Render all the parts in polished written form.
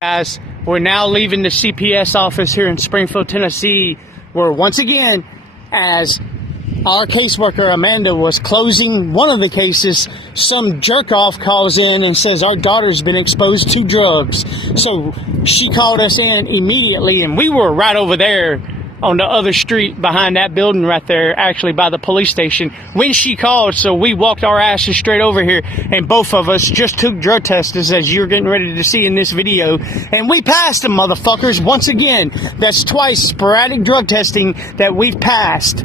Guys, we're now leaving the CPS office here in Springfield, Tennessee, where once again, as our caseworker Amanda was closing one of the cases, some jerk-off calls in and says our daughter's been exposed to drugs. So she called us in immediately, and we were right over there on the other street behind that building right there, actually by the police station, when she called. So we walked our asses straight over here, and both of us just took drug tests, as you're getting ready to see in this video, and we passed them, motherfuckers. Once again, that's twice sporadic drug testing that we've passed.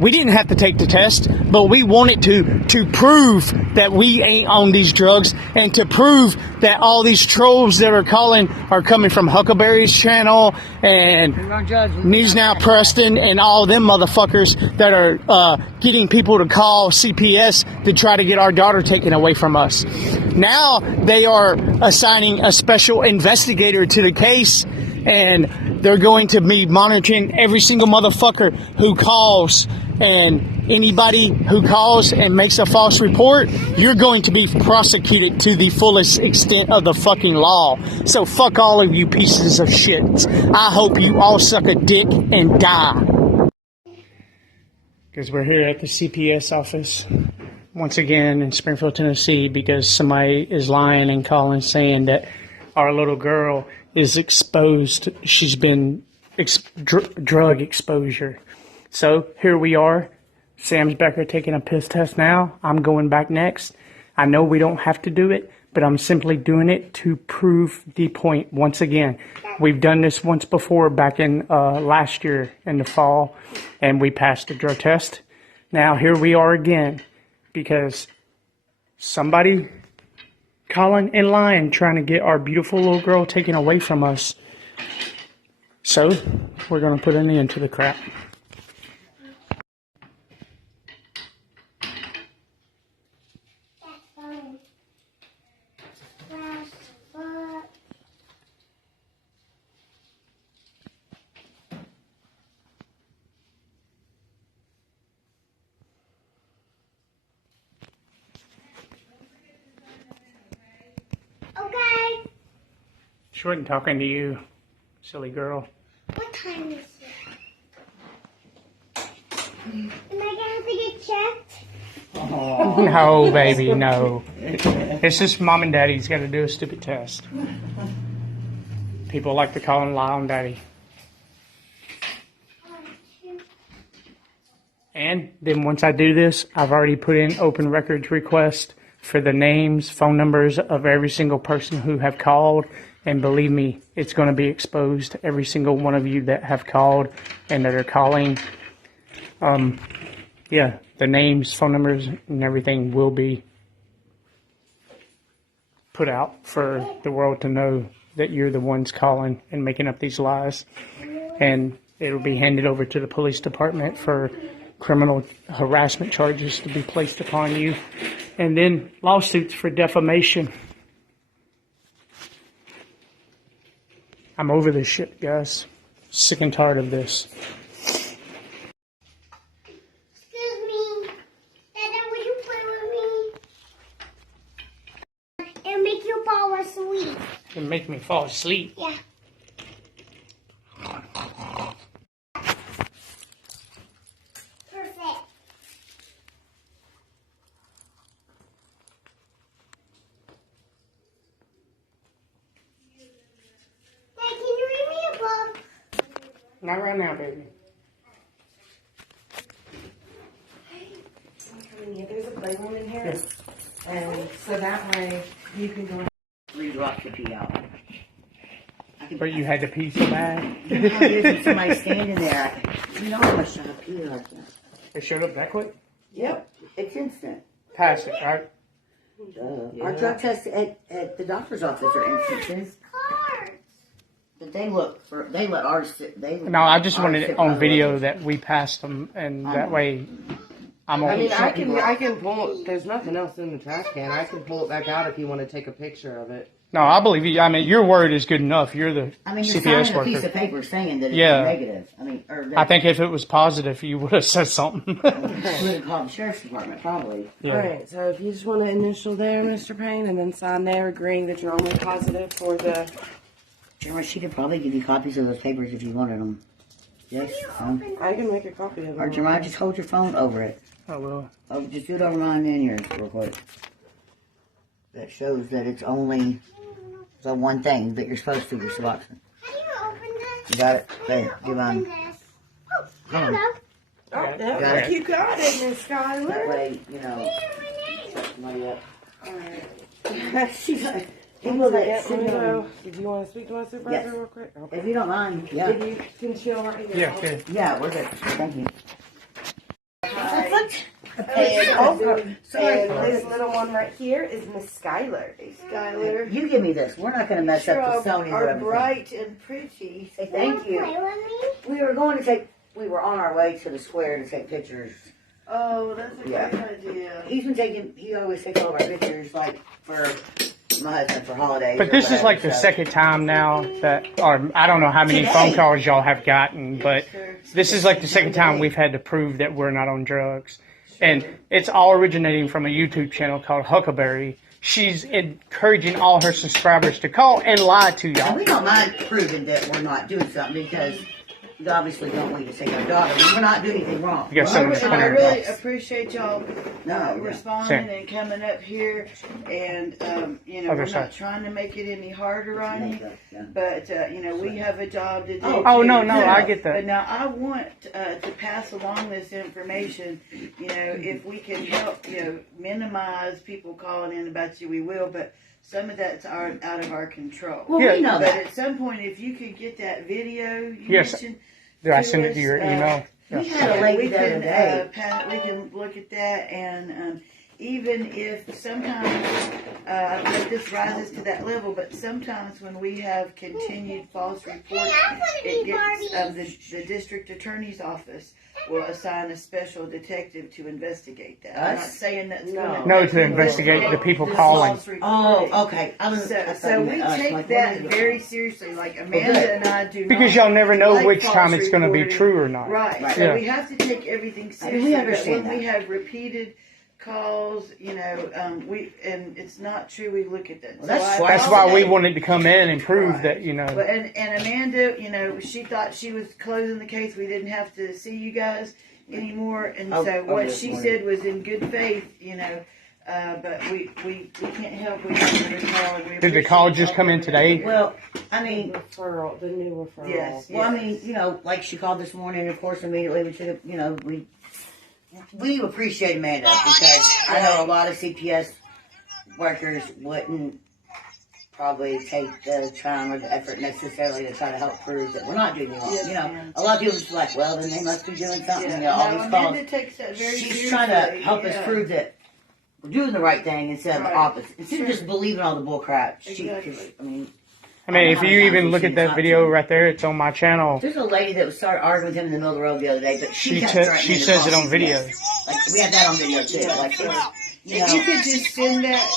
We didn't have to take the test, but we wanted to prove that we ain't on these drugs, and to prove that all these trolls that are calling are coming from Huckleberry's channel and News Now Preston and all them motherfuckers that are getting people to call CPS to try to get our daughter taken away from us. Now they are assigning a special investigator to the case, and they're going to be monitoring every single motherfucker who calls, and anybody who calls and makes a false report, you're going to be prosecuted to the fullest extent of the fucking law. So fuck all of you pieces of shit. I hope you all suck a dick and die. Because we're here at the CPS office once again in Springfield, Tennessee, because somebody is lying and calling saying that our little girl is exposed. She's been drug exposure. So here we are. Sam's back here taking a piss test now. I'm going back next. I know we don't have to do it, but I'm simply doing it to prove the point once again. We've done this once before back in last year in the fall, and we passed the drug test. Now here we are again because somebody calling and lying, trying to get our beautiful little girl taken away from us. So we're going to put an end to the crap. Okay. She wasn't talking to you, silly girl. What time is it? Am I gonna have to get checked? Oh. No, baby, no. It's just mom and daddy's got to do a stupid test. People like to call and lie on daddy. And then once I do this, I've already put in open records request for the names, phone numbers of every single person who have called. And believe me, it's going to be exposed to every single one of you that have called and that are calling. Yeah, the names, phone numbers, and everything will be put out for the world to know that you're the ones calling and making up these lies. And it'll be handed over to the police department for criminal harassment charges to be placed upon you. And then lawsuits for defamation. I'm over this shit, guys. Sick and tired of this. Excuse me. Dada, will you play with me? It'll make you fall asleep. It'll make me fall asleep. Yeah. Perfect. Hey, can you read me a book? Not right now, baby. There's a playroom in here, and so that way you can go read off the pee out. But you had to pee so bad? How is somebody standing there? You know how much I pee like that. It showed up that quick? Yep, it's instant. Pass it, right? Our drug tests at the doctor's office are instances. Cards. But they let ours sit. No, I just wanted it on video that we passed them, and that way I'm I on. mean, I can pull. There's nothing else in the trash can. I can pull it back out if you want to take a picture of it. No, I believe you. I mean, your word is good enough. You're the I mean, you're CPS signing a piece worker. of paper saying that it's Yeah. negative. I mean, or that I think if it was positive, you would have said something. would have called the sheriff's department, probably. Yeah. Alright, so if you just want to initial there, Mr. Payne, and then sign there agreeing that you're only positive for the... Jeremiah, she could probably give you copies of those papers if you wanted them. Yes? No? I can make a copy of Or it. Jeremiah, just hold your phone over it. I will. Oh, just do it over mine and yours real quick. That shows that it's only the one thing that you're supposed to, Mr. Watson. How do you open this? You got it? There, give Open mine. this. Oh, Come on. hello. Oh, Got yeah, it. you got it, Miss That Skylar. way, you know, Here's my name. somebody up. Alright. She's like, One people that second, let me sit go. on. Did you want to speak to my supervisor Yes. real quick? Okay. If you don't mind, yeah. If you can chill right here. Yeah, good. Yeah, we're good. Thank you. And Sorry. this little one right here is Miss Skylar. Skylar, You give me this. We're not going to mess up the Sony or are everything. bright and pretty. Say thank Wanna you. play with me? We were going to take, we were on our way to the square to take pictures. Oh, that's a Yeah. great idea. He's been taking, he always takes all of our pictures, like, for my husband for holidays. But or this is whatever, like the so- second time now that, or I don't know how many Today. phone calls y'all have gotten, but Sure. this is like the second time we've had to prove that we're not on drugs. And it's all originating from a YouTube channel called Huckleberry. She's encouraging all her subscribers to call and lie to And y'all. we don't mind proving that we're not doing something because we obviously don't want you to take our daughter. But we're not doing anything wrong. You got someone And I corner. really appreciate y'all No, responding Same. and coming up here. And, you know, Other we're side. not trying to make it any harder on you. Yeah. But, you know, we have a job to do. Oh, too. no, I get that. But now I want to pass along this information. You know, if we can help, you know, minimize people calling in about you, we will. But some of that's out of our control. Well, Yeah. we know But that. at some point, if you could get that video you Yes. mentioned, Did I send it to your email? We Yeah. had a lady we the other can day. we can look at that, and even if sometimes I don't know if this rises to that level, but sometimes when we have continued false reports, it gets the district attorney's office will assign a special detective to investigate that. I'm not Us? saying that's No. gonna No, to investigate the people this calling. false reporting. Oh, okay. I So we take that very seriously. Like Amanda and I do Because not y'all never know like which false time it's going to be reporting. true or not. Right. Right. So Yeah. we have to take everything I mean, seriously. we understand but when we that. have repeated calls, you know, and it's not true. We look at that. Well, that's So I why- That's why we apologize. wanted to come in and prove Right. that, you know. But and Amanda, you know, she thought she was closing the case. We didn't have to see you guys anymore, and Oh, so what this she morning. said was in good faith, you know. But we can't help. We have to recall. And we Did the call appreciate just come in all today? Well, I mean, Referral, the new referral. Yes. well, I mean, you know, like she called this morning, of course, immediately we took it, you know, we appreciate Amanda because I know a lot of CPS workers wouldn't probably take the time or the effort necessarily to try to help prove that we're not doing wrong. Yes, You know, ma'am. a lot of people just like, well, then they must be doing something. Yeah. You know, all No, these calls. Amanda takes that very She's seriously. trying to help us yeah. prove that we're doing the right thing instead of the Right. opposite. Instead Sure. of just believing all the bull crap. Exactly. I mean, I mean, if you even look at that video right there, it's on my channel. there's a lady that started arguing with him in the middle of the road the other day, but She kept te- threatening she to says call it on CPS. video. Like, we had that on video too. Like, it was, you If you know, could just send that,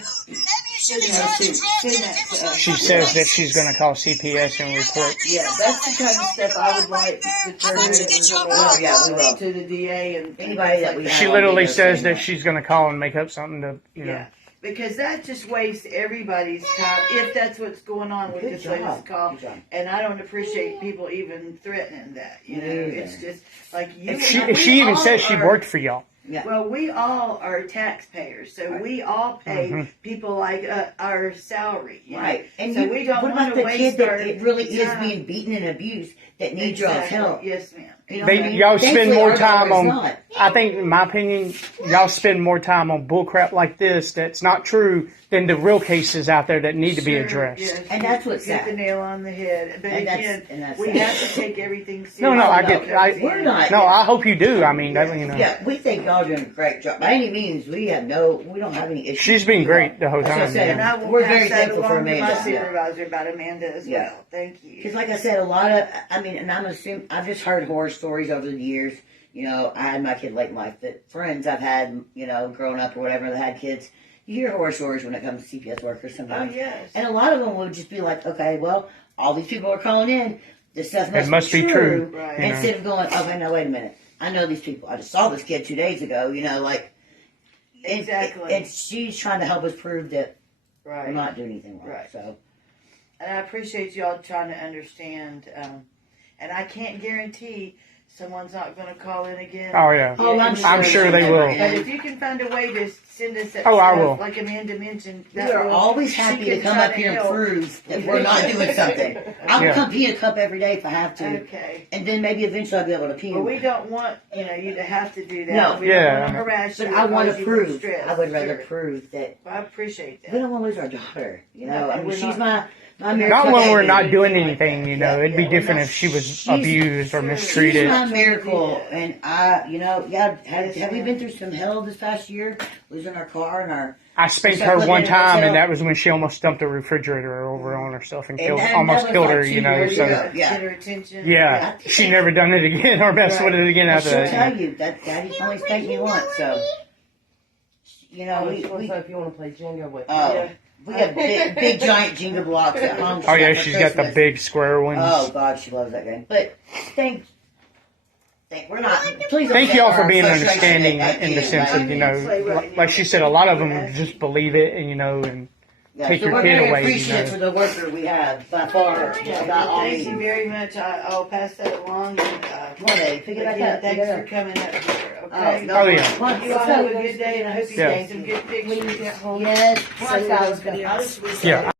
send that to us. She says that she's going to call CPS and report. Yeah, that's the kind of stuff I would like to turn Well, yeah, we will. to the DA and Anybody that like we that. She on literally video says saying that she's going to call and make up something to, you know. Yeah, because that just wastes everybody's time if that's what's going on with Good this latest job. call. Good job. And I don't appreciate people even threatening that. You know, Neither. it's just like you. She even all says she are- worked for y'all. Yeah. Well, we all are taxpayers, so Right. we all pay Mhm. people like our salary. You know? Right. And so you, we don't what want about to the waste kid that our it really is time. being beaten and abused that needs y'all's Exactly. help? Yes, ma'am. You know They, what I mean? y'all spend Thankfully, more our time daughter's on, not. I think, in my opinion, y'all spend more time on bullcrap like this that's not true than the real cases out there that need to be Sure, addressed. yes, And you that's what's hit the sad. nail on the head. But And that's- again, and that's we sad. have to take everything seriously. No, I get- We're not. No, I hope you do. I mean, that, you know. Yeah, we think y'all doing a great job. By any means, we don't have any issues. She's been great the whole That's what I time. said. yeah. And I will We're pass very that thankful for along to my Amanda. Yeah. supervisor about Amanda as Yeah. well. Thank you. Because, like I said, a lot of, I mean, and I've just heard horror stories over the years. You know, I had my kid late in life that friends I've had, you know, growing up or whatever that had kids, you hear horror stories when it comes to CPS workers Oh, sometimes. yes. And a lot of them would just be like, okay, well, all these people are calling in. This stuff It must be true. Right. You know. Instead of going, okay, no, wait a minute. I know these people. I just saw this kid 2 days ago. You know, like Exactly. And she's trying to help us prove that we're Right. not doing anything wrong. Right. So And I appreciate y'all trying to understand. And I can't guarantee someone's not going to call in again. Oh yeah. Oh, I'm sure they will. But if you can find a way to send us that Oh, I stuff, will. like Amanda mentioned, we that are will- always she happy can to come try up here and help. prove that we're not doing something. I'll Yeah. come pee a cup every day if I have to. Okay. And then maybe eventually I'll be able to pee. Well, we don't want you to have to do that. No. We Yeah, don't want I to mean- harass you. But I want cause to you more prove. stress. I would rather Sure. prove that I appreciate we that. don't want to lose our daughter. You know, No, I mean, we're she's not. my Not miracle when we're baby. not doing anything, you know. It'd be Yeah, we're different not- if she was she's- abused or sure. She's mistreated. my miracle, and have Yes, we ma'am. been through some hell this past year? Losing our car and our I spanked Just her like one living in a time, hotel. and that was when she almost dumped the refrigerator over on herself and And that almost was killed like her, 2 you know. years So ago. Yeah. Get her attention. yeah, she never done it again or messed with it again And after she'll that. tell You know. you that Daddy only spanked me once, so you know we if you want to play Jenga with Yeah. we have big giant Jenga blocks at home. Oh yeah, like for she's got the Christmas. big square ones. Oh God, she loves that game. But we're not. Please don't Thank take you all our for being frustration understanding at in the you, sense right? of, you know, like she said, a lot of them just believe it, and you know, and Yeah, take so your we're kid very away, you appreciative know. for the worker we have by far. Yeah, About all thank you means. very much. I'll pass that along. And, Come on, Dave, pick it back again, up. Pick thanks it for up. coming up here. Oh, Okay. no, Oh, yeah. come on, You all let's have go. a good day, and I hope you Yeah. take some good pictures. when you get home. Yes. Once I was gonna I just wish Yeah.